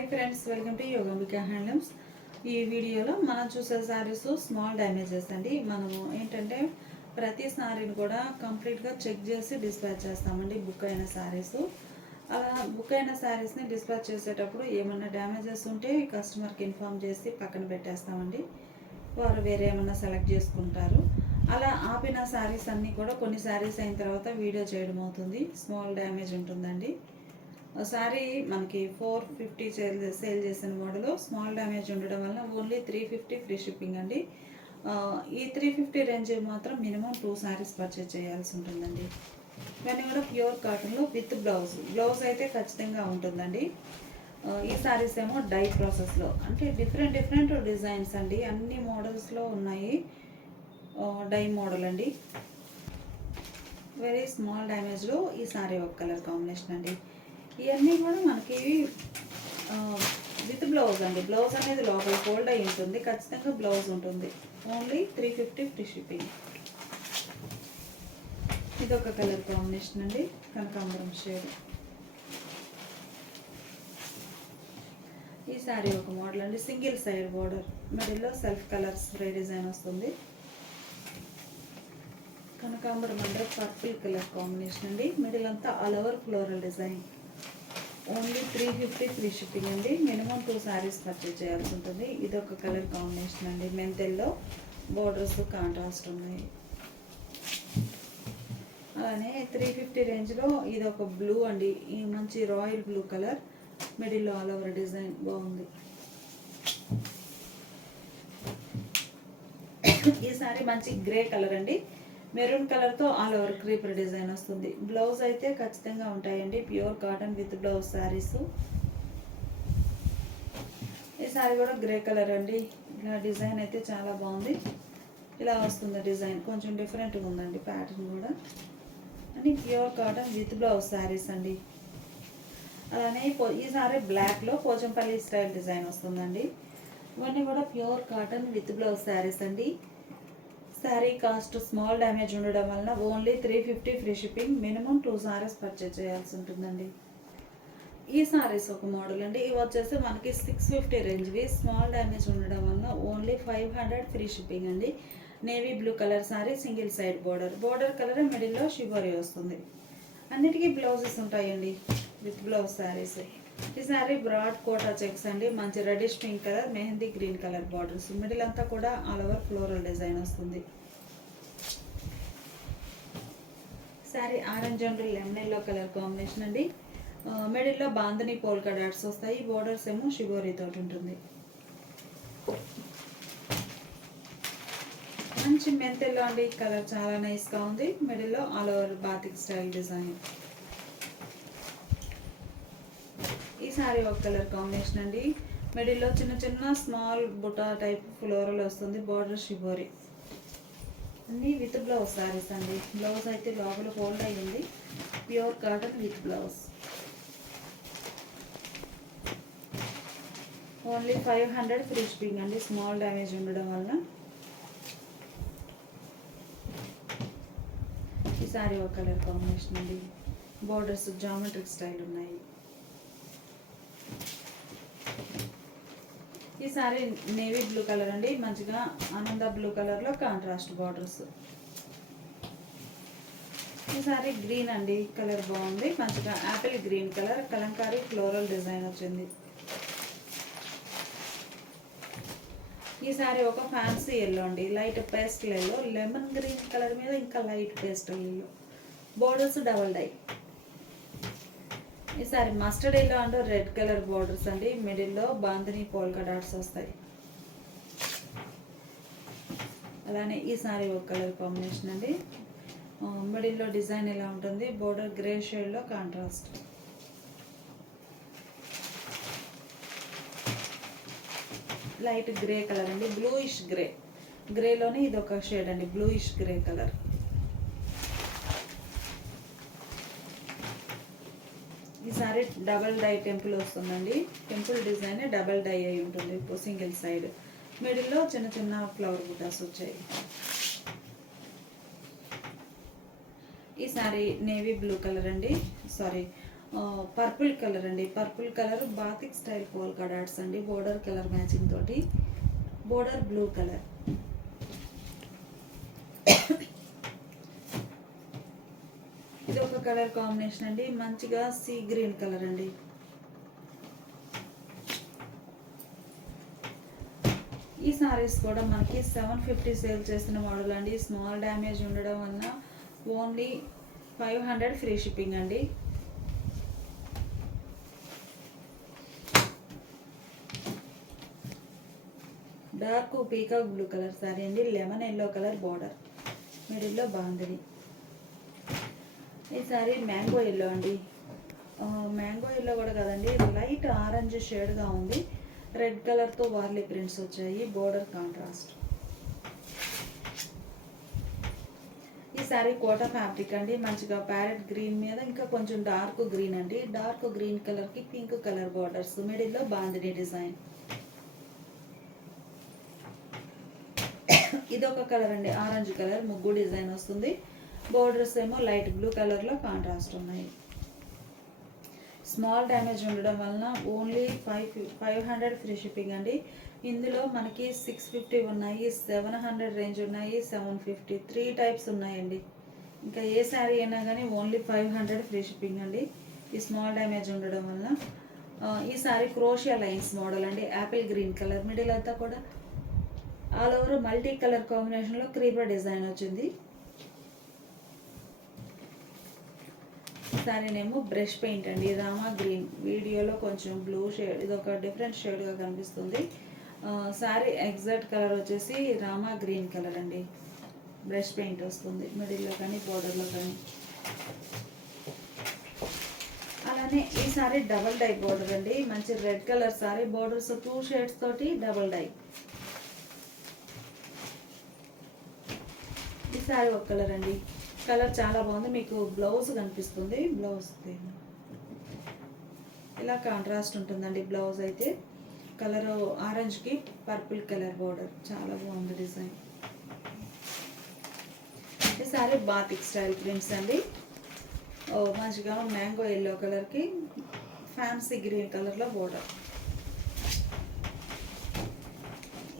Hi friends, welcome to Yogambika handlooms. ఈ వీడియోలో మనం చూసే శారీస్ స్మాల్ డ్యామేజెస్ అండి. మనము ఏంటంటే ప్రతి శారీని కూడా కంప్లీట్గా చెక్ చేసి డిస్పాచ్ చేస్తామండి. బుక్ అయిన శారీస్ అలా బుక్ అయిన శారీస్ని డిస్పాచ్ చేసేటప్పుడు ఏమన్నా డ్యామేజెస్ ఉంటే కస్టమర్కి ఇన్ఫామ్ చేసి పక్కన పెట్టేస్తామండి. వారు వేరే ఏమన్నా సెలెక్ట్ చేసుకుంటారు. అలా ఆపిన శారీస్ అన్నీ కూడా కొన్ని శారీస్ అయిన తర్వాత వీడియో చేయడం అవుతుంది. స్మాల్ డ్యామేజ్ ఉంటుందండి. సారీ మనకి 450 సేల్ చేసిన మోడల్ స్మాల్ డ్యామేజ్ ఉండడం వల్ల ఓన్లీ 350 ఫ్రీ షిప్పింగ్ అండి. ఈ 350 రేంజ్ మాత్రం మినిమం 2 శారీస్ పర్చేజ్ చేయాల్సి ఉంటుందండి. ఇవన్నీ కూడా ప్యూర్ కాటన్లో విత్ బ్లౌజ్ అయితే ఖచ్చితంగా ఉంటుందండి. ఈ శారీస్ ఏమో డై ప్రాసెస్లో అంటే డిఫరెంట్ డిజైన్స్ అండి. అన్ని మోడల్స్లో ఉన్నాయి. డై మోడల్ అండి. వెరీ స్మాల్ డ్యామేజ్లో ఈ శారీ ఒక కలర్ కాంబినేషన్ అండి. ఇవన్నీ కూడా మనకి విత్ బ్లౌజ్ అండి. బ్లౌజ్ అనేది లోపల ఫోల్డ్ అయి ఉంటుంది. ఖచ్చితంగా బ్లౌజ్ ఉంటుంది. Only 350 free shipping. ఇది ఒక కలర్ కాంబినేషన్ అండి, కనకాంబరం షేడ్. ఈ శారీ ఒక మోడల్ అండి, సింగిల్ సైడ్ బోర్డర్, మిడిల్లో సెల్ఫ్ కలర్ స్ప్రే డిజైన్ వస్తుంది. కనకాంబరం అంటే పర్పుల్ కలర్ కాంబినేషన్ అండి. మిడిల్ అంతా all over floral design. Only 350 free shipping అండి. మినిమం 2 శారీస్ పర్చేజ్ చేయాల్సి ఉంటుంది. ఇది ఒక కలర్ కాంబినేషన్ అండి. మెంతెల్లో బోర్డర్స్ కాంట్రాస్ట్ ఉన్నాయి. అలానే 350 రేంజ్లో ఇది ఒక బ్లూ అండి. ఈ మంచి రాయల్ బ్లూ కలర్, మిడిల్లో ఆల్ ఓవర్ డిజైన్ బాగుంది. ఈ సారీ మంచి గ్రే కలర్ అండి. మెరూన్ కలర్తో ఆల్ ఓవర్ క్రీపర్ డిజైన్ వస్తుంది. బ్లౌజ్ అయితే ఖచ్చితంగా ఉంటాయండి. Pure cotton with blouse saris. ఈ శారీ కూడా గ్రే కలర్ అండి. ఇలా డిజైన్ అయితే చాలా బాగుంది. ఇలా వస్తుంది డిజైన్, కొంచెం డిఫరెంట్గా ఉందండి ప్యాటర్న్ కూడా. అని pure cotton with blouse saris అండి. అలానే ఈ సారీ బ్లాక్లో పోచంపల్లి స్టైల్ డిజైన్ వస్తుందండి. ఇవన్నీ కూడా pure cotton with blouse saris అండి. శారీ కాస్ట్ స్మాల్ డ్యామేజ్ ఉండడం వలన only 350 free shipping. Minimum 2 saris purchase చేయాల్సి ఉంటుందండి. ఈ శారీస్ ఒక మోడల్ అండి. ఇవి వచ్చేసి మనకి 650 రేంజ్వి. స్మాల్ డ్యామేజ్ ఉండడం వలన ఓన్లీ 500 ఫ్రీ షిప్పింగ్ అండి. Navy blue colour sari, single side border colour, మిడిల్లో షిబోరీ వస్తుంది. అన్నిటికీ బ్లౌజెస్ ఉంటాయండి విత్ బ్లౌజ్ శారీస్. ఈ శారీ బ్రాడ్ కోటా చెక్స్ అండి. మంచి reddish pink colour, mehndi green colour borders. Middle అంతా కూడా ఆల్ ఓవర్ ఫ్లోరల్ డిజైన్ వస్తుంది. Sari orange and lemon yellow colour combination అండి. మిడిల్లో బాందని పోల్కా డాట్స్ వస్తాయి. బోర్డర్స్ ఏమో షిబోరీ తోటి ఉంటుంది. మంచి మెంతెల్లో అండి. కలర్ చాలా నైస్గా ఉంది. మిడిల్లో all over batik style design. ఈ శారీ ఒక కలర్ కాంబినేషన్ అండి. మిడిల్లో చిన్న స్మాల్ బుటా టైప్ ఫ్లోరల్ వస్తుంది. Border shibori. అన్నీ విత్ బ్లౌజ్ శారీస్ అండి. బ్లౌజ్ అయితే లోపల ఫోల్డ్ అయ్యింది. Pure cotton with blouse. Only 500 free shipping అండి. స్మాల్ డ్యామేజ్ ఉండడం వల్ల. ఈ శారీ ఒక కలర్ కాంబినేషన్ అండి. బోర్డర్స్ జామెట్రిక్ స్టైల్ ఉన్నాయి. ఈ సారీ నేవీ బ్లూ కలర్ అండి. మంచిగా ఆనంద బ్లూ కలర్లో కాంట్రాస్ట్ బార్డర్స్. ఈ సారీ గ్రీన్ అండి. కలర్ బాగుంది. మంచిగా apple green colour, Kalamkari floral design వచ్చింది. ఈ సారీ ఒక ఫ్యాన్సీ ఎల్లో అండి. Light pastel yellow, lemon green colour మీద ఇంకా light pastel yellow. Borders double dye. ఈసారి mustard yellow and red colour borders అండి. మిడిల్లో బాందని పోల్కా డాట్స్ వస్తాయి. అలానే ఈ సారీ ఒక కలర్ కాంబినేషన్ అండి. మిడిల్లో డిజైన్ ఎలా ఉంటుంది. బోర్డర్ గ్రే షేడ్లో కాంట్రాస్ట్. లైట్ గ్రే కలర్ అండి. బ్లూయిష్ గ్రేలోనే ఇది ఒక షేడ్ అండి. Bluish grey colour. ఈసారి డబల్ డై టెంపుల్ వస్తుందండి. టెంపుల్ డిజైన్ డబల్ డై అయి ఉంటుంది. Single side. మిడిల్లో చిన్న ఫ్లవర్ బుటాస్ వచ్చాయి. ఈ సారీ నేవీ బ్లూ కలర్ అండి. సారీ పర్పుల్ కలర్ అండి. Purple colour batik style polka dots అండి. బోర్డర్ కలర్ మ్యాచింగ్ తోటి, బోర్డర్ బ్లూ కలర్. ఇది ఒక కలర్ కాంబినేషన్ అండి, మంచిగా సీ గ్రీన్ కలర్ అండి. ఈ సారీస్ కూడా మనకి 750 సేల్ చేసిన మోడల్ అండి. స్మాల్ డ్యామేజ్ ఉండడం వలన ఓన్లీ 500 ఫ్రీ షిప్పింగ్ అండి. Dark peacock blue colour sorry అండి. లెమన్ ఎల్లో కలర్ బార్డర్, మిడిల్లో బాందిని. ఈ సారీ మ్యాంగో ఎల్లో అండి. మ్యాంగో ఎల్లో కూడా కదండి, లైట్ ఆరెంజ్ షేడ్గా ఉంది. రెడ్ కలర్తో వార్లీ ప్రింట్స్ వచ్చాయి, బోర్డర్ కాంట్రాస్ట్. ఈ సారీ కోటా ఫ్యాబ్రిక్ అండి. మంచిగా ప్యారెట్ గ్రీన్ మీద ఇంకా కొంచెం డార్క్ గ్రీన్ అండి. డార్క్ గ్రీన్ కలర్కి పింక్ కలర్ బార్డర్స్, మిడిల్లో బాందిని డిజైన్. ఇదొక కలర్ అండి, ఆరెంజ్ కలర్ ముగ్గు డిజైన్ వస్తుంది. బోర్డర్స్ ఏమో లైట్ బ్లూ కలర్లో కాంట్రాస్ట్ ఉన్నాయి. స్మాల్ డ్యామేజ్ ఉండడం వలన ఓన్లీ 500 ఫ్రీ షిప్పింగ్ అండి. ఇందులో మనకి 650 ఉన్నాయి, 700 రేంజ్ ఉన్నాయి, 750, 3 టైప్స్ ఉన్నాయండి. ఇంకా ఏ శారీ అయినా కానీ ఓన్లీ 500 ఫ్రీ షిప్పింగ్ అండి. ఈ స్మాల్ డ్యామేజ్ ఉండడం వలన. ఈ శారీ క్రోషియా లైన్స్ మోడల్ అండి. యాపిల్ గ్రీన్ కలర్, మిడిల్ అంతా కూడా ఆల్ ఓవర్ మల్టీ కలర్ కాంబినేషన్లో క్రీపర్ డిజైన్ వచ్చింది. సారీనేమో బ్రష్ పెయింట్ అండి, రామా గ్రీన్. వీడియోలో కొంచెం బ్లూ షేడ్, ఇది ఒక డిఫరెంట్ షేడ్గా కనిపిస్తుంది. సారీ ఎగ్జాక్ట్ కలర్ వచ్చేసి రామా గ్రీన్ కలర్ అండి. బ్రష్ పెయింట్ వస్తుంది మిడిల్లో కానీ బోర్డర్లో కానీ. అలానే ఈ సారీ డబల్ డై బోర్డర్ అండి. మంచి red colour sorry, borders 2 shades తోటి డబల్ డై. ఈ సారీ ఒక కలర్ అండి. కలర్ చాలా బాగుంది. మీకు బ్లౌజ్ కనిపిస్తుంది, బ్లౌజ్ ఇలా కాంట్రాస్ట్ ఉంటుందండి. బ్లౌజ్ అయితే కలర్ ఆరెంజ్కి పర్పుల్ కలర్ బోర్డర్, చాలా బాగుంది డిజైన్. ఈ సారీ బాతిక్ స్టైల్ ప్రింట్స్ అండి. మంచిగా మ్యాంగో ఎల్లో కలర్కి ఫ్యాన్సీ గ్రీన్ కలర్లో బోర్డర్.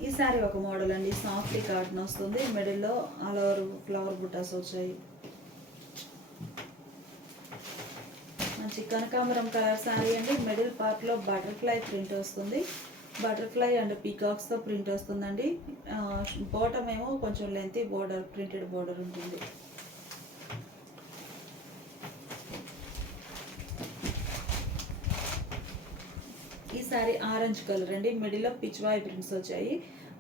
ఈ సారీ ఒక మోడల్ అండి, సాఫ్ట్ కాటన్ వస్తుంది. మిడిల్లో ఆల్ ఓవర్ ఫ్లవర్ బుటాస్ వచ్చాయి. మంచి కనకాంబరం కలర్ శారీ అండి. మిడిల్ పార్ట్లో బటర్ఫ్లై ప్రింట్ వస్తుంది. బటర్ఫ్లై అండ్ పీకాక్స్తో ప్రింట్ వస్తుందండి. బాటమ్ ఏమో కొంచెం లెంతీ బోర్డర్, ప్రింటెడ్ బోర్డర్ ఉంటుంది. ఈ సారీ ఆరెంజ్ కలర్ అండి. మిడిల్లో పిచ్వాయ్ ప్రింట్స్ వచ్చాయి.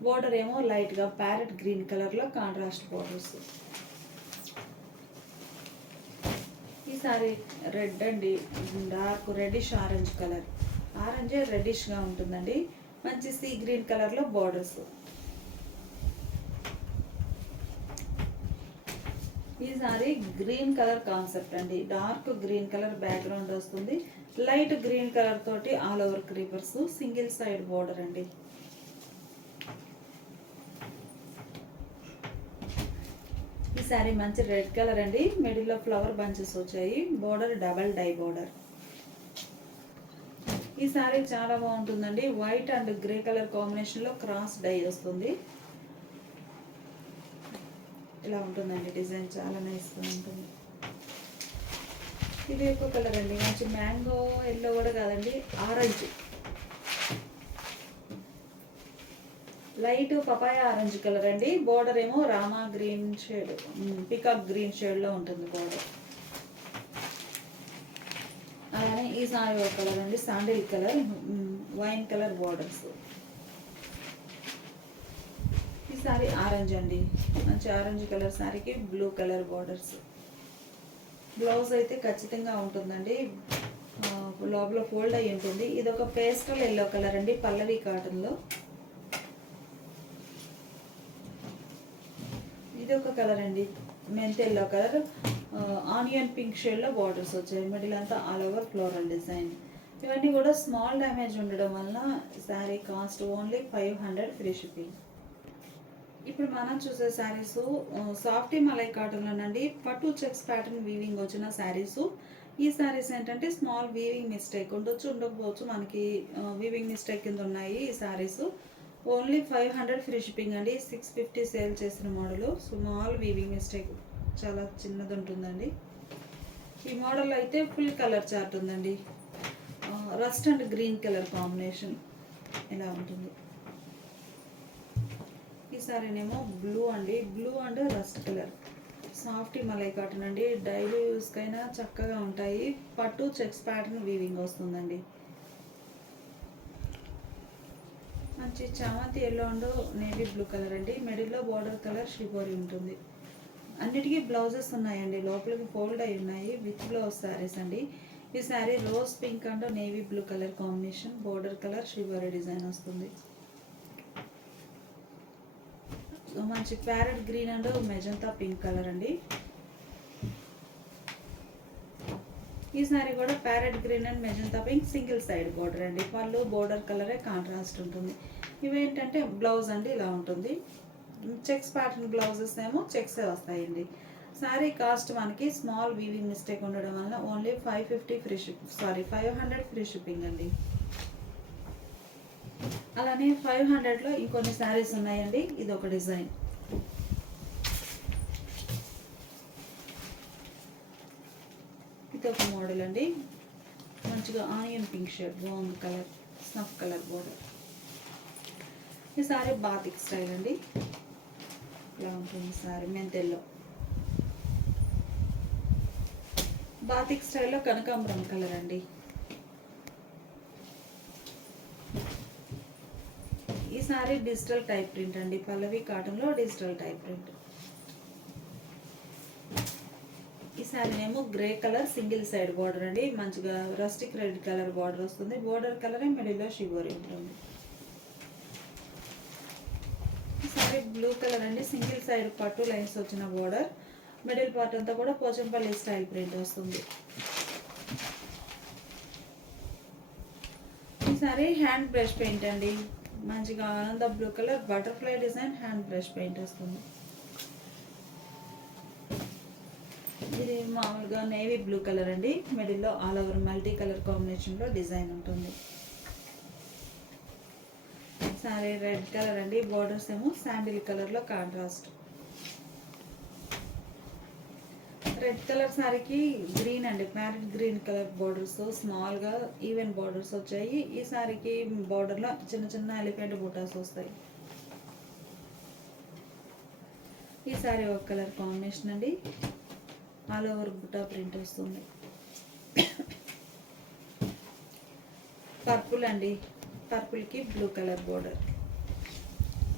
బోర్డర్ ఏమో లైట్గా ప్యారెట్ గ్రీన్ కలర్లో కాంట్రాస్ట్ బోర్డర్స్. ఈ సారీ రెడ్ అండి, డార్క్ రెడ్డిష్ ఆరెంజ్ కలర్. ఆరెంజే రెడ్డిష్గా ఉంటుందండి. మంచి సీ గ్రీన్ కలర్లో బోర్డర్స్. ఈ సారీ గ్రీన్ కలర్ కాన్సెప్ట్ అండి. డార్క్ గ్రీన్ కలర్ బ్యాక్గ్రౌండ్ వస్తుంది. లైట్ గ్రీన్ కలర్ తోటి all over creepers, single side border అండి. ఈ సారీ మంచి రెడ్ కలర్ అండి. మిడిల్లో ఫ్లవర్ బంచెస్ వచ్చాయి. Border double dye border. ఈ సారీ చాలా బాగుంటుందండి. వైట్ అండ్ గ్రే కలర్ కాంబినేషన్లో క్రాస్ డై వస్తుంది. ఇలా ఉంటుందండి డిజైన్, చాలా నైస్గా ఉంటుంది. ఇది ఒక కలర్ అండి, మంచి మ్యాంగో ఎల్లో కూడా కాదండి, orange, light papaya orange colour అండి. బోర్డర్ ఏమో Rama green shade, peacock green షేడ్లో ఉంటుంది బోర్డర్. అలానే ఈ సారీ ఒక కలర్ అండి, sandal colour, wine colour borders. ఈ సారీ ఆరెంజ్ అండి, మంచి ఆరెంజ్ కలర్ సారీకి బ్లూ కలర్ బోర్డర్స్. బ్లౌజ్ అయితే ఖచ్చితంగా ఉంటుందండి, లోపల ఫోల్డ్ అయ్యి ఉంటుంది. ఇది ఒక పేస్టల్ ఎల్లో కలర్ అండి, పల్లవి కాటన్లో. ఇది ఒక కలర్ అండి, mint yellow colour, onion pink షేడ్లో బార్డర్స్ వచ్చాయి. మిడిల్ అంతా ఆల్ ఓవర్ ఫ్లోరల్ డిజైన్. ఇవన్నీ కూడా స్మాల్ డ్యామేజ్ ఉండడం వల్ల sari cost only 500 free shipping. ఇప్పుడు మనం చూసే శారీస్ సాఫ్టీ మలై కాటన్లోనండి. పట్టు చెక్స్ ప్యాటర్న్ వీవింగ్ వచ్చిన శారీస్. ఈ శారీస్ ఏంటంటే స్మాల్ వీవింగ్ మిస్టేక్ ఉండొచ్చు, ఉండకపోవచ్చు. మనకి వీవింగ్ మిస్టేక్ కింద ఉన్నాయి ఈ శారీస్. ఓన్లీ 500 ఫ్రీ షిప్పింగ్ అండి. 650 సేల్ చేసిన మోడలు. స్మాల్ వీవింగ్ మిస్టేక్, చాలా చిన్నది ఉంటుందండి. ఈ మోడల్ అయితే ఫుల్ కలర్ చార్ట్ ఉందండి. Rust and green colour combination ఇలా ఉంటుంది. ఈ సారీనేమో బ్లూ అండి, blue and rust colour. Soft malai cotton అండి. డైలీ యూస్కైనా చక్కగా ఉంటాయి. పట్టు చెక్స్ ప్యాటర్న్ వీవింగ్ వస్తుందండి. మంచి చామంతి yellow and navy blue colour అండి. మిడిల్లో బార్డర్ కలర్ షిబోరి ఉంటుంది. అన్నిటికీ బ్లౌజెస్ ఉన్నాయండి, లోపలికి ఫోల్డ్ అయి ఉన్నాయి. విత్ బ్లౌజ్ శారీస్ అండి. ఈ sari rose pink and navy blue colour combination. Border colour shibori design వస్తుంది. మంచి parrot green and magenta pink colour అండి. ఈ సారీ కూడా parrot green and magenta pink single side border అండి. పళ్ళు బోర్డర్ కలరే కాంట్రాస్ట్ ఉంటుంది. ఇవేంటంటే బ్లౌజ్ అండి ఇలా ఉంటుంది. చెక్స్ ప్యాటర్న్ బ్లౌజెస్ ఏమో చెక్సే వస్తాయండి. శారీ కాస్ట్ మనకి స్మాల్ వీవింగ్ మిస్టేక్ ఉండడం వల్ల ఓన్లీ 500 ఫ్రీ షిప్పింగ్ అండి. అలానే 500లో ఇంకొన్ని శారీస్ ఉన్నాయండి. ఇది ఒక డిజైన్. ఇది ఒక మోడల్ అండి. మంచిగా ఆనియన్ పింక్ షేడ్, బాగుంది కలర్, స్నఫ్ కలర్ బోర్డర్. ఈ సారీ బాతిక్ స్టైల్ అండి. ఇలా ఉంటుంది సారీ, మెంతెల్లో బాతిక్ స్టైల్లో కనకాంబరం కలర్ అండి. ఈ సారీ డిజిటల్ టైప్ ప్రింట్ అండి. పల్లవి కాటన్లో డిజిటల్ టైప్ ప్రింట్. ఈ సారీ ఏమో grey colour single side border అండి. మంచిగా రస్టిక్ రెడ్ కలర్ బార్డర్ వస్తుంది. బార్డర్ కలరే మిడిల్లో షిబోరి ఉంటుంది. ఈ సారీ బ్లూ కలర్ అండి. సింగిల్ సైడ్ పట్టు లైన్స్ వచ్చిన బార్డర్. మిడిల్ పార్ట్ అంతా కూడా పోచంపల్లి స్టైల్ ప్రింట్ వస్తుంది. ఈ సారీ హ్యాండ్ బ్రష్ పెయింట్ అండి. మంచిగా ఆనంద blue colour butterfly design hand brush paint వస్తుంది. ఇది మామూలుగా నేవీ బ్లూ కలర్ అండి. మిడిల్లో ఆల్ ఓవర్ మల్టీ కలర్ కాంబినేషన్లో డిజైన్ ఉంటుంది. సారీ రెడ్ కలర్ అండి. బార్డర్స్ ఏమో శాండిల్ కలర్లో కాంట్రాస్ట్. రెడ్ కలర్ సారీకి గ్రీన్ అండి, ప్యారెట్ గ్రీన్ కలర్ బార్డర్స్ స్మాల్గా ఈవెన్ బార్డర్స్ వచ్చాయి. ఈ సారీకి బార్డర్లో చిన్న చిన్న ఎలిఫెంట్ బూటాస్ వస్తాయి. ఈ సారీ ఒక కలర్ కాంబినేషన్ అండి. ఆల్ ఓవర్ బుటా ప్రింట్ వస్తుంది. పర్పుల్ అండి. పర్పుల్కి blue colour border,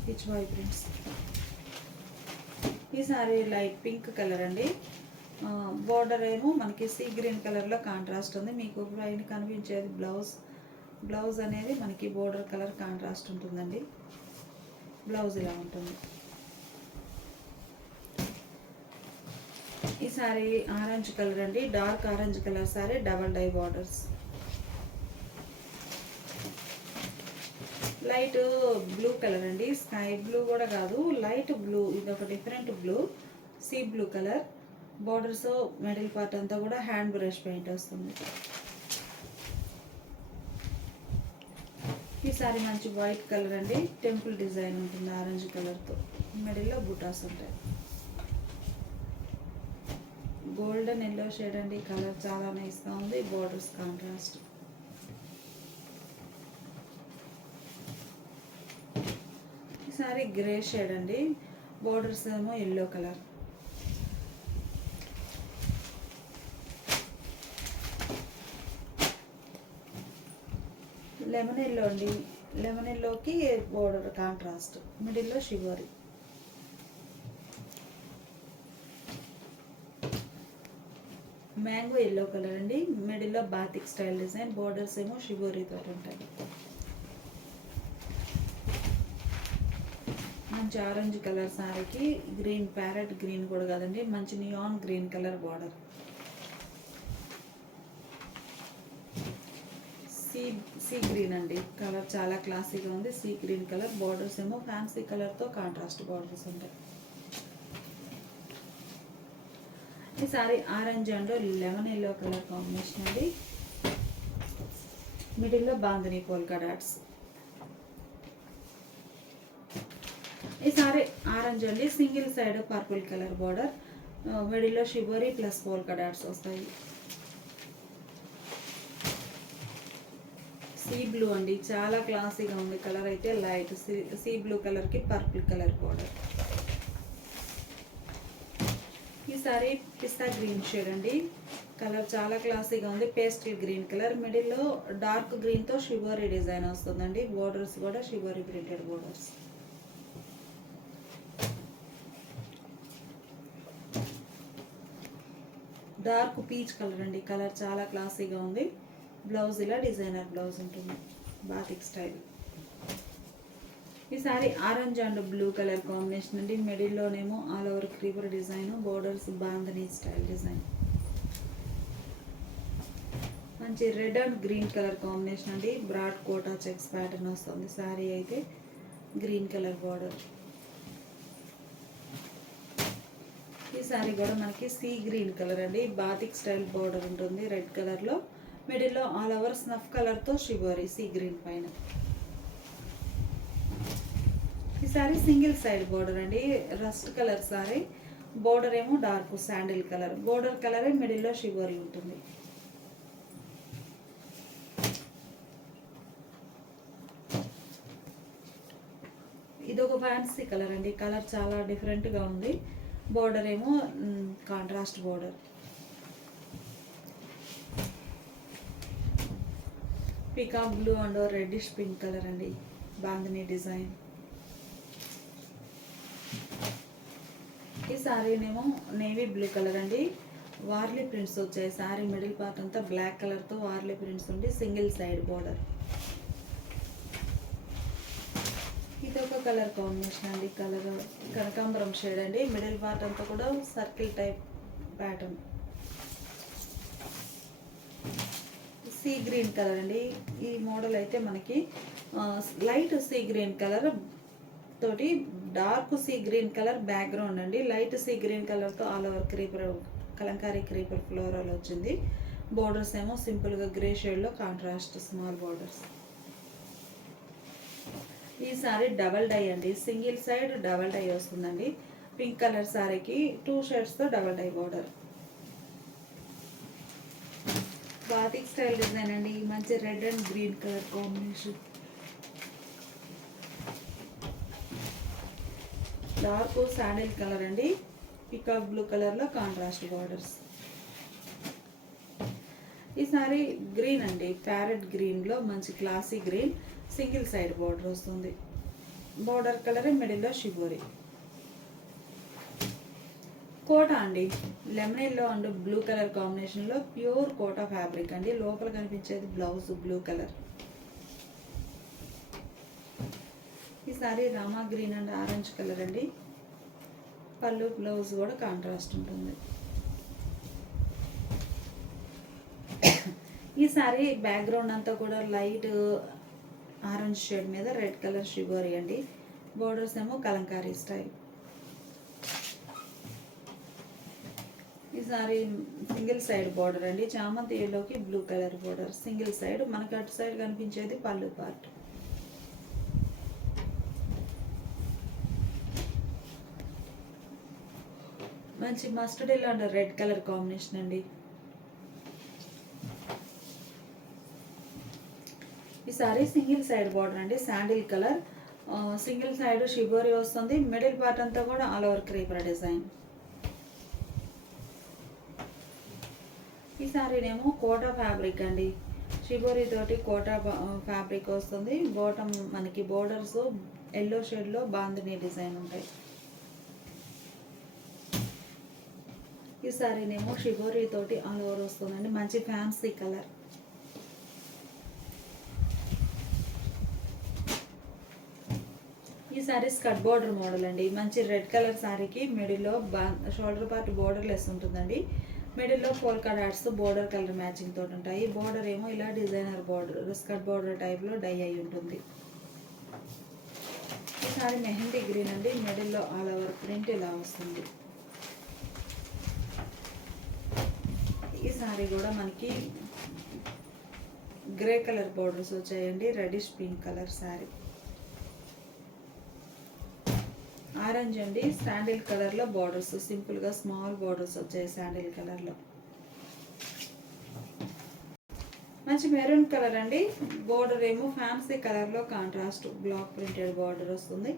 pichwai prints. ఈ సారీ లైట్ పింక్ కలర్ అండి. బార్డర్ ఏమో మనకి సీ గ్రీన్ కలర్లో కాంట్రాస్ట్ ఉంది. మీకు పైన కనిపించేది బ్లౌజ్ అనేది మనకి బోర్డర్ కలర్ కాంట్రాస్ట్ ఉంటుందండి. బ్లౌజ్ ఇలా ఉంటుంది. ఈ సారీ ఆరెంజ్ కలర్ అండి. Dark orange colour sari, double dye borders. Light blue colour అండి. స్కై బ్లూ కూడా కాదు, లైట్ బ్లూ. ఇది ఒక different blue, sea blue colour. Borders middle part అంతా కూడా హ్యాండ్ బ్రష్ పెయింట్ వస్తుంది. ఈ సారీ మంచి వైట్ కలర్ అండి. టెంపుల్ డిజైన్ ఉంటుంది ఆరెంజ్ కలర్తో. మిడిల్లో బుటాస్ ఉంటాయి. గోల్డెన్ ఎల్లో షేడ్ అండి. కలర్ చాలా నైస్గా ఉంది. Borders contrast. ఈ సారీ గ్రే షేడ్ అండి. బార్డర్స్ ఏమో ఎల్లో కలర్. లెమన్ ఎల్లో అండి. లెమన్ ఎల్లోకి బోర్డర్ కాంట్రాస్ట్. మిడిల్లో షిబోరి. మ్యాంగో ఎల్లో కలర్ అండి. మిడిల్లో బాతిక్ స్టైల్ డిజైన్. బోర్డర్స్ ఏమో షిబోరితో ఉంటాయి. మంచి ఆరెంజ్ కలర్ సారీకి గ్రీన్, ప్యారెట్ గ్రీన్ కూడా కాదండి, మంచి neon green colour border. Sea green అండి. కలర్ చాలా క్లాసీగా ఉంది. Sea green colour. బార్డర్స్ ఏమో ఫ్యాన్సీ కలర్తో కాంట్రాస్ట్ బార్డర్స్ ఉంటాయి. ఈ sari orange and lemon yellow colour combination అండి. మిడిల్లో బాందిని పోల్కా డాట్స్. ఈ సారీ ఆరెంజ్ అండి, single side purple colour border, మిడిల్లో షిబోరి ప్లస్ పోల్కా డాట్స్ వస్తాయి. సీ బ్లూ అండి, చాలా క్లాసీగా ఉంది కలర్ అయితే. లైట్ సీ బ్లూ కలర్కి పర్పుల్ కలర్ బార్డర్. ఈ సారీ పిస్తా గ్రీన్ షేడ్ అండి, కలర్ చాలా క్లాసీగా ఉంది. పేస్టల్ గ్రీన్ కలర్, మిడిల్లో డార్క్ గ్రీన్తో షిబోరి డిజైన్ వస్తుందండి. బోర్డర్స్ కూడా shibori printed borders. Dark peach colour అండి, కలర్ చాలా క్లాసీగా ఉంది. బ్లౌజ్ ఇలా డిజైనర్ బ్లౌజ్ ఉంటుంది, బాతిక్ స్టైల్. ఈ sari orange and blue colour combination అండి. మిడిల్లోనేమో all over creeper design, borders bandhani style design. మంచి red and green colour combination అండి. బ్రాడ్ కోటా చెక్స్ ప్యాటర్న్ వస్తుంది. సారీ అయితే గ్రీన్ కలర్ బార్డర్. ఈ సారీ కూడా మనకి సీ గ్రీన్ కలర్ అండి, బాతిక్ స్టైల్ బార్డర్ ఉంటుంది రెడ్ కలర్లో. మిడిల్లో ఆల్ ఓవర్ స్నఫ్ కలర్తో షిబోరి సీ గ్రీన్ పైన. ఈ సారీ సింగిల్ సైడ్ బార్డర్ అండి, రస్ట్ కలర్ సారీ. బోర్డర్ ఏమో డార్క్ శాండిల్ కలర్, బోర్డర్ కలరే మిడిల్లో షిబోరి ఉంటుంది. ఇదొక ఫ్యాన్సీ కలర్ అండి, కలర్ చాలా డిఫరెంట్గా ఉంది. బోర్డర్ ఏమో contrast border. Peacock blue and reddish pink colour అండి, బాందిని డిజైన్. ఈ సారీనేమో నేవీ బ్లూ కలర్ అండి, వార్లీ ప్రింట్స్ వచ్చాయి. సారీ మిడిల్ పార్ట్ అంతా బ్లాక్ కలర్తో వార్లీ ప్రింట్స్ ఉండి సింగిల్ సైడ్ బోర్డర్. ఇదొక కలర్ కాంబినేషన్ అండి, కలర్ కనకాంబరం షేడ్ అండి. మిడిల్ పార్ట్ అంతా కూడా circle type pattern. See green colour అండి, ఈ మోడల్ అయితే మనకి లైట్ సీ గ్రీన్ కలర్ తోటి dark sea green colour background అండి. లైట్ సీ గ్రీన్ కలర్తో all over creeper Kalamkari creeper floral వచ్చింది. బోర్డర్స్ ఏమో సింపుల్గా గ్రే షేడ్లో కాంట్రాస్ట్ స్మాల్ బోర్డర్స్. ఈ సారీ డబల్ డై అండి, సింగిల్ సైడ్ డబల్ డై వస్తుందండి. పింక్ కలర్ సారీకి 2 షేడ్స్తో double dye border. Batik style design అండి, మంచి red and green colour combination. Dark sandal colour అండి, పికాక్ బ్లూ కలర్లో కాంట్రాస్ట్ బార్డర్స్. ఈ సారీ గ్రీన్ అండి, ప్యారెట్ గ్రీన్లో మంచి classy green, single side border వస్తుంది. బార్డర్ కలర్ మిడిల్లో షిబోరి. కోటా అండి, lemon yellow and blue colour కాంబినేషన్లో ప్యూర్ కోటా ఫ్యాబ్రిక్ అండి. లోపల కనిపించేది బ్లౌజ్ బ్లూ కలర్. ఈ sorry Rama green and orange colour అండి. పళ్ళు బ్లౌజ్ కూడా కాంట్రాస్ట్ ఉంటుంది. ఈ సారీ బ్యాక్గ్రౌండ్ అంతా కూడా లైట్ ఆరెంజ్ షేడ్ మీద రెడ్ కలర్ షిబోరి అండి. బోర్డర్స్ ఏమో కలంకారీ స్టైల్. ఈ సారీ సింగిల్ సైడ్ బార్డర్ అండి, చామంతి ఎల్లోకి blue colour border single side. మనకి అటు సైడ్ కనిపించేది పళ్ళు పార్ట్. మంచి mustard yellow and red colour combination అండి. ఈ సారీ సింగిల్ సైడ్ బార్డర్ అండి, sandal colour. Single side shibori వస్తుంది. మిడిల్ పార్ట్ అంతా కూడా ఆల్ ఓవర్ క్రీపర్ డిజైన్. ఈ సారీనేమో కోటా ఫ్యాబ్రిక్ అండి, షిబోరి తోటి కోటా ఫ్యాబ్రిక్ వస్తుంది. బాటమ్ మనకి బోర్డర్స్ ఎల్లో షేడ్లో బాందిని డిజైన్ ఉంటాయి. ఈ సారీనేమో షిబోరి తోటి ఆల్ ఓవర్ వస్తుందండి, మంచి ఫ్యాన్సీ కలర్. ఈ సారీ స్కర్ట్ బోర్డర్ మోడల్ అండి, మంచి రెడ్ కలర్ సారీకి మిడిల్లో షోల్డర్ పార్ట్ బోర్డర్ లెస్ ఉంటుందండి. మిడిల్లో polka dots border colour matching తోటి ఉంటాయి. బోర్డర్ ఏమో ఇలా డిజైనర్ బోర్డర్ స్కర్ట్ బోర్డర్ టైప్లో డై అయి ఉంటుంది. ఈ సారీ మెహందీ గ్రీన్ అండి, మిడిల్లో ఆల్ ఓవర్ ప్రింట్ ఇలా వస్తుంది. ఈ సారీ కూడా మనకి గ్రే కలర్ బోర్డర్స్ వచ్చాయండి, reddish pink colour sari. Orange అండి, శాండిల్ కలర్లో బార్డర్స్, సింపుల్గా స్మాల్ బార్డర్స్ వచ్చాయి శాండిల్ కలర్లో. మంచి మెరూన్ కలర్ అండి, బోర్డర్ ఏమో ఫ్యాన్సీ కలర్లో కాంట్రాస్ట్ బ్లాక్ ప్రింటెడ్ బార్డర్ వస్తుంది.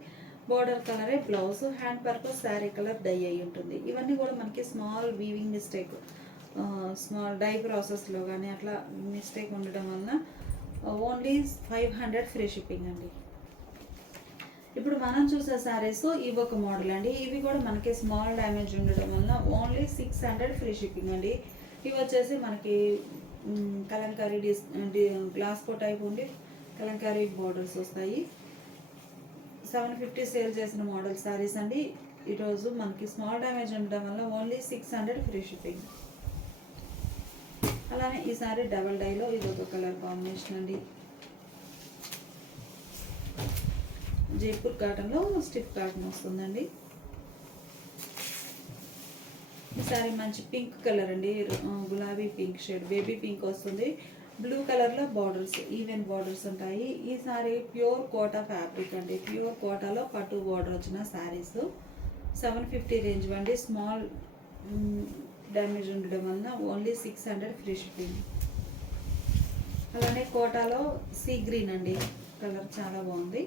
బార్డర్ కలరే blouse, hand purpose sari colour dye అయి ఉంటుంది. ఇవన్నీ కూడా మనకి small weaving mistake, small dye ప్రాసెస్లో కానీ అట్లా మిస్టేక్ ఉండడం వలన ఓన్లీ 500 ఫ్రీ షిప్పింగ్ అండి. ఇప్పుడు మనం చూసే శారీస్ ఇవి ఒక మోడల్ అండి, ఇవి కూడా మనకి స్మాల్ డ్యామేజ్ ఉండడం వలన ఓన్లీ 600 ఫ్రీ షిప్పింగ్ అండి. ఇవి వచ్చేసి మనకి కలంకారీ గ్లాస్ కో టైప్ ఉండి కలంకారీ బోర్డర్స్ వస్తాయి. 750 సేల్ చేసిన మోడల్ శారీస్ అండి. ఈరోజు మనకి స్మాల్ డ్యామేజ్ ఉండడం వల్ల ఓన్లీ 600 ఫ్రీ షిప్పింగ్. అలానే ఈ సారీ డబల్ డైలో ఇది ఒక కలర్ కాంబినేషన్ అండి. జైపూర్ కాటన్లో స్టిఫ్ కాటన్ వస్తుందండి. ఈ సారీ మంచి పింక్ కలర్ అండి, గులాబీ పింక్ షేడ్, బేబీ పింక్ వస్తుంది. బ్లూ కలర్లో బార్డర్స్, ఈవెన్ బార్డర్స్ ఉంటాయి. ఈ సారీ ప్యూర్ కోటా ఫ్యాబ్రిక్ అండి, ప్యూర్ కోటాలో పట్టు బార్డర్ వచ్చిన శారీస్ 750 రేంజ్ అండి. స్మాల్ డ్యామేజ్ ఉండడం వలన ఓన్లీ 600 ఫ్రీ షిప్పింగ్. అలానే కోటాలో సీ గ్రీన్ అండి, కలర్ చాలా బాగుంది.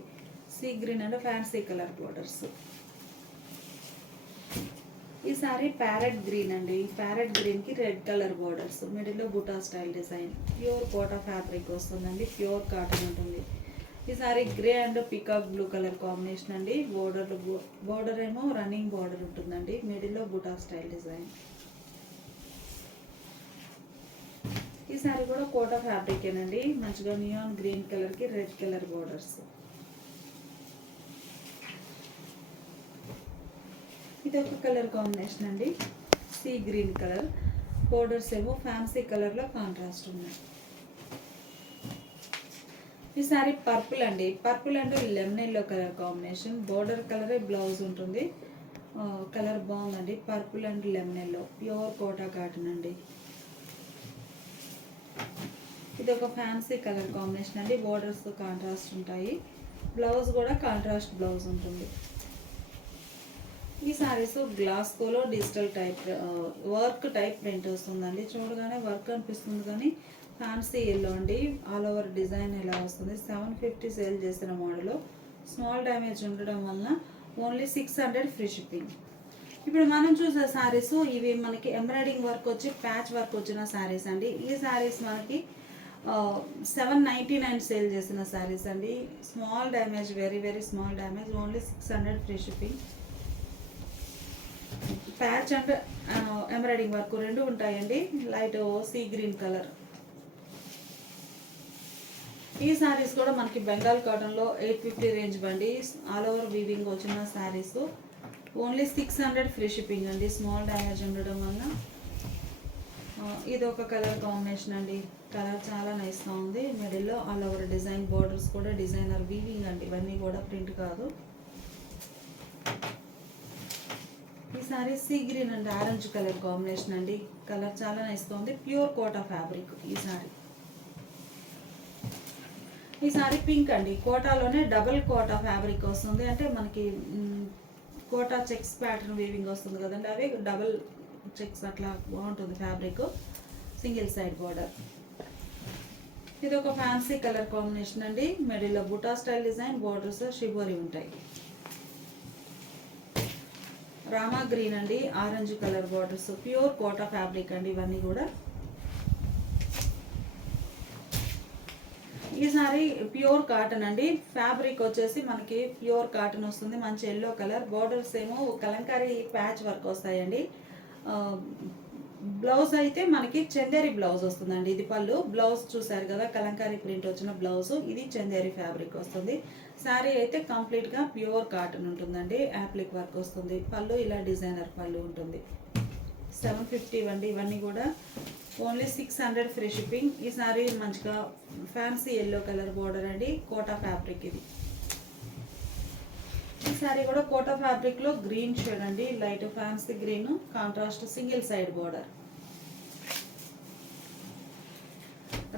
సీ గ్రీన్ అంటే ఫ్యాన్సీ కలర్ బార్డర్స్. ఈ సారీ ప్యారెట్ గ్రీన్ అండి, ప్యారెట్ గ్రీన్కి రెడ్ కలర్ బార్డర్స్, మిడిల్లో buta style design. Pure Kota fabric వస్తుందండి, ప్యూర్ కాటన్ ఉంటుంది. ఈ sari grey and peacock blue colour combination అండి. బోర్డర్ ఏమో రన్నింగ్ బార్డర్ ఉంటుందండి, మిడిల్లో బుటా స్టైల్ డిజైన్. ఈ సారీ కూడా కోటా ఫ్యాబ్రికేనండి, మంచిగా నియాన్ గ్రీన్ కలర్కి రెడ్ కలర్ బార్డర్స్. ఇది ఒక కలర్ కాంబినేషన్ అండి, సీ గ్రీన్ కలర్. బోర్డర్స్ ఏమో ఫ్యాన్సీ కలర్లో కాంట్రాస్ట్ ఉన్నాయి. ఈ సారీ పర్పుల్ అండి, purple and lemon yellow colour combination. Border కలరే బ్లౌజ్ ఉంటుంది. కలర్ బాగుందండి, purple and lemon yellow, pure Kota cotton అండి. ఇది ఒక ఫ్యాన్సీ కలర్ కాంబినేషన్ అండి, బోర్డర్స్ కాంట్రాస్ట్ ఉంటాయి. బ్లౌజ్ కూడా కాంట్రాస్ట్ బ్లౌజ్ ఉంటుంది. ఈ సారీస్ గ్లాస్ కోలో digital type work type print వస్తుందండి. చూడగానే వర్క్ అనిపిస్తుంది కానీ ఫ్యాన్సీ ఎల్లో అండి, ఆల్ ఓవర్ డిజైన్ ఇలా వస్తుంది. 750 సేల్ చేసిన మోడల్. స్మాల్ డ్యామేజ్ ఉండడం వలన ఓన్లీ 600 ఫ్రీ షిప్పింగ్. ఇప్పుడు మనం చూసే శారీస్ ఇవి మనకి ఎంబ్రాయిడింగ్ వర్క్ వచ్చి ప్యాచ్ వర్క్ వచ్చిన శారీస్ అండి. ఈ శారీస్ మనకి 799 సేల్ చేసిన శారీస్ అండి. Small damage, very very small damage, only 600 free shipping. Patch and embroidering work రెండు ఉంటాయండి, లైట్ సీ గ్రీన్ కలర్. ఈ శారీస్ కూడా మనకి బెంగాల్ కాటన్లో 850 రేంజ్ బండి, ఆల్ ఓవర్ వీవింగ్ వచ్చిన శారీస్. ఓన్లీ 600 ఫ్రీ షిప్పింగ్ అండి, స్మాల్ డ్యామేజ్ ఉండడం వల్ల. ఇది ఒక కలర్ కాంబినేషన్ అండి, కలర్ చాలా నైస్గా ఉంది. మిడిల్లో ఆల్ ఓవర్ డిజైన్, బార్డర్స్ కూడా డిజైనర్ వీవింగ్ అండి, ఇవన్నీ కూడా ప్రింట్ కాదు. ఈ sorry sea green and orange colour combination అండి, కలర్ చాలా నైస్గా ఉంది. ప్యూర్ కోటా ఫ్యాబ్రిక్ ఈ సారీ పింక్ అండి, కోటాలోనే డబుల్ కోటా ఫ్యాబ్రిక్ వస్తుంది. అంటే మనకి కోటా చెక్స్ ప్యాటర్న్ వీవింగ్ వస్తుంది కదండి, అవి డబుల్ చెక్స్ అట్లా బాగుంటుంది ఫ్యాబ్రిక్. Single side border. ఇది ఒక ఫ్యాన్సీ కలర్ కాంబినేషన్ అండి, మిడిల్లో buta style design, borders shibori ఉంటాయి. రామా గ్రీన్ అండి, orange colour borders, pure Kota fabric అండి ఇవన్నీ కూడా. ఈ సారీ ప్యూర్ కాటన్ అండి, ఫ్యాబ్రిక్ వచ్చేసి మనకి ప్యూర్ కాటన్ వస్తుంది, మంచి ఎల్లో కలర్. బార్డర్స్ ఏమో కలంకారీ ప్యాచ్ వర్క్ వస్తాయండి. బ్లౌజ్ అయితే మనకి చందేరి బ్లౌజ్ వస్తుందండి. ఇది పళ్ళు, బ్లౌజ్ చూసారు కదా కలంకారీ ప్రింట్ వచ్చిన బ్లౌజ్. ఇది చందేరి ఫ్యాబ్రిక్ వస్తుంది. శారీ అయితే కంప్లీట్గా ప్యూర్ కాటన్ ఉంటుందండి, యాప్లిక్ వర్క్ వస్తుంది. పళ్ళు ఇలా డిజైనర్ పళ్ళు ఉంటుంది. 750 అండి ఇవన్నీ కూడా, ఓన్లీ 600 ఫ్రీ షిప్పింగ్. ఈ సారీ మంచిగా ఫ్యాన్సీ ఎల్లో కలర్ బోర్డర్ అండి, కోటా ఫ్యాబ్రిక్ ఇది. ఈ సారీ కూడా కోటా ఫ్యాబ్రిక్లో గ్రీన్ షేడ్ అండి, light fancy green, contrast single side border.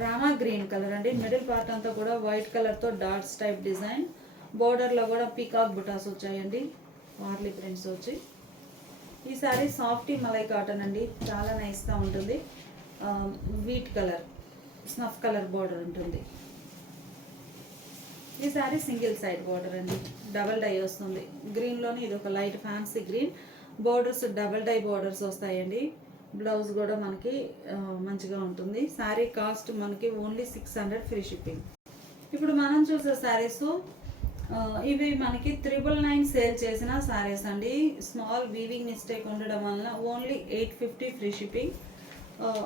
Rama green colour అండి. మిడిల్ పార్ట్ అంతా కూడా వైట్ కలర్తో డాట్స్ టైప్ డిజైన్, బోర్డర్లో కూడా పీకాక్ బుటాస్ వచ్చాయండి, వార్లీ ప్రింట్స్ వచ్చి. ఈ సారీ సాఫ్టీ మలై కాటన్ అండి, చాలా నైస్గా ఉంటుంది. Wheat colour, snuff colour border ఉంటుంది. ఈ సారీ సింగిల్ సైడ్ బోర్డర్ అండి, డబల్ డై వస్తుంది. గ్రీన్లోని ఇది ఒక light fancy green, borders double die borders వస్తాయండి. బ్లౌజ్ కూడా మనకి మంచిగా ఉంటుంది. శారీ కాస్ట్ మనకి ఓన్లీ 600 ఫ్రీ షిప్పింగ్. ఇప్పుడు మనం చూసే శారీస్ ఇవి మనకి 999 సేల్ చేసిన శారీస్ అండి. స్మాల్ వీవింగ్ మిస్టేక్ ఉండడం వలన ఓన్లీ 850 ఫ్రీ షిప్పింగ్.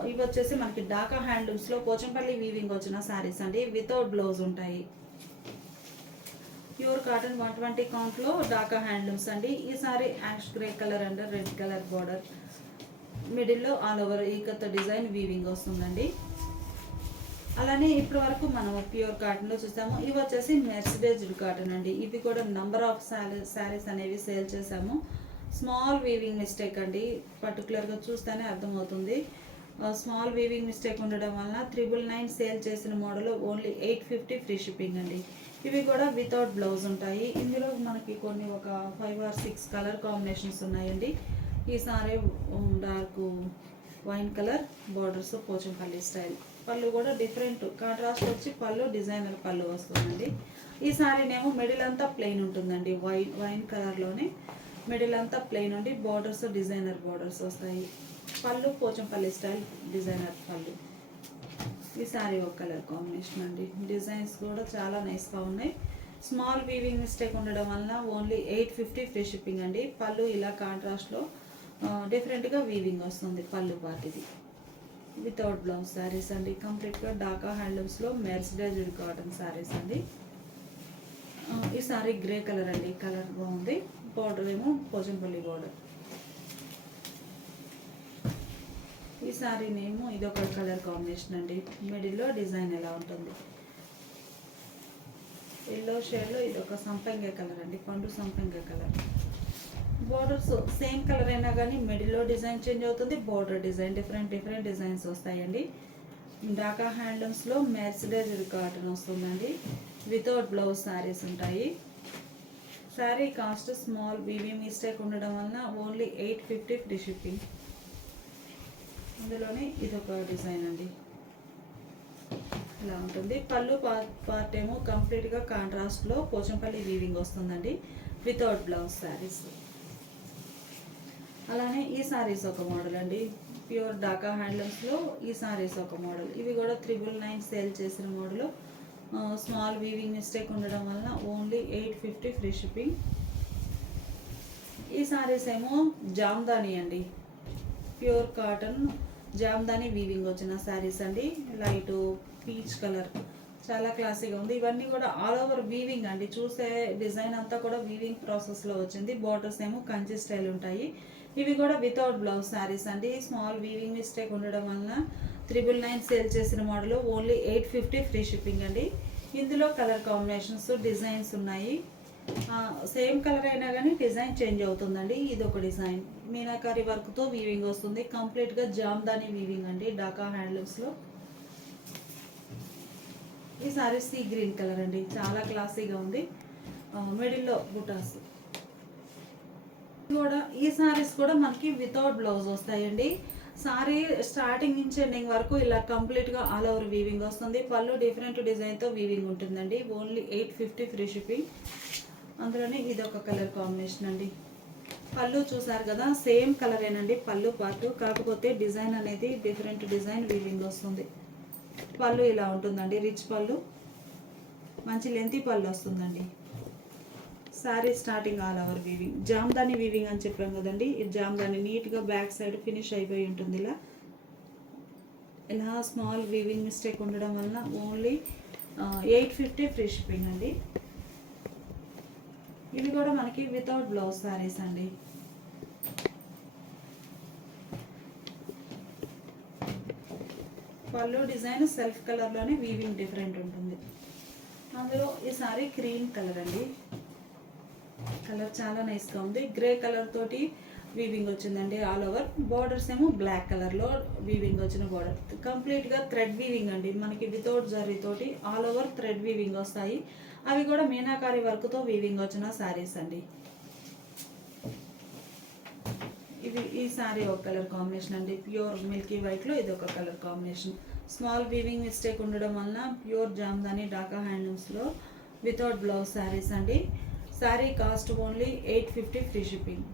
ఇవి వచ్చేసి మనకి డాకా హ్యాండ్లూమ్స్లో పోచంపల్లి వీవింగ్ వచ్చిన శారీస్ అండి, వితౌట్ బ్లౌజ్ ఉంటాయి. ప్యూర్ కాటన్ 120 కౌంట్లో డాకా హ్యాండ్లూమ్స్ అండి. ఈ sari ash grey colour and red colour border, మిడిల్లో ఆల్ ఓవర్ ఈకతో డిజైన్ వీవింగ్ వస్తుందండి. అలానే ఇప్పటి వరకు మనం ప్యూర్ కాటన్లో చూసాము. ఇవి వచ్చేసి మెర్సిడైజ్డ్ కాటన్ అండి. ఇవి కూడా నంబర్ ఆఫ్ శారీస్ అనేవి సేల్ చేసాము. స్మాల్ వీవింగ్ మిస్టేక్ అండి, పర్టికులర్గా చూస్తేనే అర్థమవుతుంది. స్మాల్ వీవింగ్ మిస్టేక్ ఉండడం వలన 999 సేల్ చేసిన మోడల్ ఓన్లీ 850 ఫ్రీ షిప్పింగ్ అండి. ఇవి కూడా వితౌట్ బ్లౌజ్ ఉంటాయి. ఇందులో మనకి కొన్ని ఒక 5 or 6 కలర్ కాంబినేషన్స్ ఉన్నాయండి. ఈ sari dark wine colour, borders Pochampalli style, పళ్ళు కూడా డిఫరెంట్ కాంట్రాస్ట్ వచ్చి పళ్ళు డిజైనర్ పళ్ళు వస్తుందండి. ఈ సారీనేమో మిడిల్ అంతా ప్లెయిన్ ఉంటుందండి, వైన్ కలర్లోనే మిడిల్ అంతా ప్లెయిన్ ఉండి బార్డర్స్ డిజైనర్ బార్డర్స్ వస్తాయి. పళ్ళు పోచంపల్లి స్టైల్ డిజైనర్ పళ్ళు. ఈ సారీ ఒక కలర్ కాంబినేషన్ అండి. డిజైన్స్ కూడా చాలా నైస్గా ఉన్నాయి. స్మాల్ వీవింగ్ మిస్టేక్ ఉండడం వలన ఓన్లీ 850 ఫ్రీ షిప్పింగ్ అండి. పళ్ళు ఇలా కాంట్రాస్ట్లో డిఫరెంట్గా వీవింగ్ వస్తుంది పళ్ళు పార్ట్. ఇది వితౌట్ బ్లౌజ్ శారీస్ అండి, కంప్లీట్గా డాకా హ్యాండ్లూమ్స్లో మెర్సిడైజ్డ్ కాటన్ శారీస్ అండి. ఈ సారీ గ్రే కలర్ అండి, కలర్ బాగుంది. బార్డర్ ఏమో పోచంపల్లి బార్డర్. ఈ సారీ నేమో ఇదొక కలర్ కాంబినేషన్ అండి, మిడిల్లో డిజైన్ ఎలా ఉంటుంది. ఎల్లో షేడ్లో ఇదొక సంపంగి కలర్ అండి, పండు సంపంగి కలర్. బోర్డర్స్ సేమ్ కలర్ అయినా కానీ మిడిల్లో డిజైన్ చేంజ్ అవుతుంది, బోర్డర్ డిజైన్ డిఫరెంట్ డిజైన్స్ వస్తాయండి. డాకా హ్యాండ్లూమ్స్లో మెర్సిడైజ్డ్ కాటన్ వస్తుందండి, వితౌట్ బ్లౌజ్ శారీస్ ఉంటాయి. Sari cost small weaving mistake ఉండడం వలన ఓన్లీ 850 ఫ్రీ షిప్పింగ్. అందులోనే ఇదొక డిజైన్ అండి, ఇలా ఉంటుంది. పళ్ళు పార్ట్ ఏమో కంప్లీట్గా కాంట్రాస్ట్లో పోచంపల్లి వీవింగ్ వస్తుందండి, వితౌట్ బ్లౌజ్ శారీస్. అలానే ఈ సారీస్ ఒక మోడల్ అండి, ప్యూర్ డాకా హ్యాండ్లూమ్స్లో ఈ సారీస్ ఒక మోడల్. ఇవి కూడా 999 సేల్ చేసిన మోడల్. స్మాల్ వీవింగ్ మిస్టేక్ ఉండడం వలన ఓన్లీ 850 ఫ్రీ షిప్పింగ్. ఈ సారీస్ ఏమో జామ్దాని అండి, ప్యూర్ కాటన్ జామ్దాని వీవింగ్ వచ్చిన శారీస్ అండి. లైట్ పీచ్ కలర్, చాలా క్లాసీగా ఉంది. ఇవన్నీ కూడా ఆల్ ఓవర్ వీవింగ్ అండి, చూసే డిజైన్ అంతా కూడా వీవింగ్ ప్రాసెస్లో వచ్చింది. బార్డర్స్ ఏమో కంచి స్టైల్ ఉంటాయి. ఇవి కూడా వితౌట్ బ్లౌజ్ శారీస్ అండి. స్మాల్ వీవింగ్ మిస్టేక్ ఉండడం వలన 999 సేల్ చేసిన మోడల్ ఓన్లీ 850 ఫ్రీ షిప్పింగ్ అండి. ఇందులో కలర్ కాంబినేషన్స్ డిజైన్స్ ఉన్నాయి. సేమ్ కలర్ అయినా కానీ డిజైన్ చేంజ్ అవుతుందండి. ఇది ఒక డిజైన్ మీనాకారి వర్క్తో వీవింగ్ వస్తుంది, కంప్లీట్గా జామ్దాని వీవింగ్ అండి డాకా హ్యాండ్లూమ్స్లో. ఈ సారీ సీ గ్రీన్ కలర్ అండి, చాలా క్లాసీగా ఉంది. మిడిల్లో బుటాస్ కూడా. ఈ సారీస్ కూడా మనకి వితౌట్ బ్లౌజ్ వస్తాయండి. సారీ స్టార్టింగ్ నుంచి ఎండింగ్ వరకు ఇలా కంప్లీట్గా ఆల్ ఓవర్ వీవింగ్ వస్తుంది. పళ్ళు డిఫరెంట్ డిజైన్తో వీవింగ్ ఉంటుందండి, ఓన్లీ 850 ఫ్రీ షిప్పింగ్. అందులోనే ఇది ఒక కలర్ కాంబినేషన్ అండి. పళ్ళు చూసారు కదా, సేమ్ కలర్ ఏనండి పళ్ళు పార్ట్, కాకపోతే డిజైన్ అనేది డిఫరెంట్ డిజైన్ వీవింగ్ వస్తుంది. పళ్ళు ఇలా ఉంటుందండి, రిచ్ పళ్ళు, మంచి లెంతీ పళ్ళు వస్తుందండి. Sari starting all over weaving, Jamdani weaving అని చెప్పాం కదండి. ఈ జామ్దాని నీట్గా బ్యాక్ సైడ్ ఫినిష్ అయిపోయి ఉంటుంది. ఇలా స్మాల్ వీవింగ్ మిస్టేక్ ఉండడం వలన ఓన్లీ 850 ఫ్రీ షిప్పింగ్ అండి. ఇవి కూడా మనకి వితౌట్ బ్లౌజ్ శారీస్ అండి. పళ్ళు డిజైన్ సెల్ఫ్ కలర్లోనే వీవింగ్ డిఫరెంట్ ఉంటుంది. అందులో ఈ సారీ క్రీమ్ కలర్ అండి, కలర్ చాలా నైస్గా ఉంది. గ్రే కలర్ తోటి వీవింగ్ వచ్చిందండి ఆల్ ఓవర్. బోర్డర్స్ ఏమో బ్లాక్ కలర్లో వీవింగ్ వచ్చిన బోర్డర్. కంప్లీట్గా థ్రెడ్ వీవింగ్ అండి, మనకి వితౌట్ జరీ తోటి ఆల్ ఓవర్ థ్రెడ్ వీవింగ్ వస్తాయి. అవి కూడా మీనాకారి వర్క్తో వీవింగ్ వచ్చిన శారీస్ అండి. ఈ శారీ ఒక కలర్ కాంబినేషన్ అండి, ప్యూర్ మిల్కీ వైట్లో ఇది ఒక colour combination. Small weaving mistake ఉండడం వలన ప్యూర్ జామ్దాని ఢాకా హ్యాండ్లూమ్స్లో వితౌట్ బ్లౌజ్ శారీస్ అండి. Sari cost only 850 free shipping.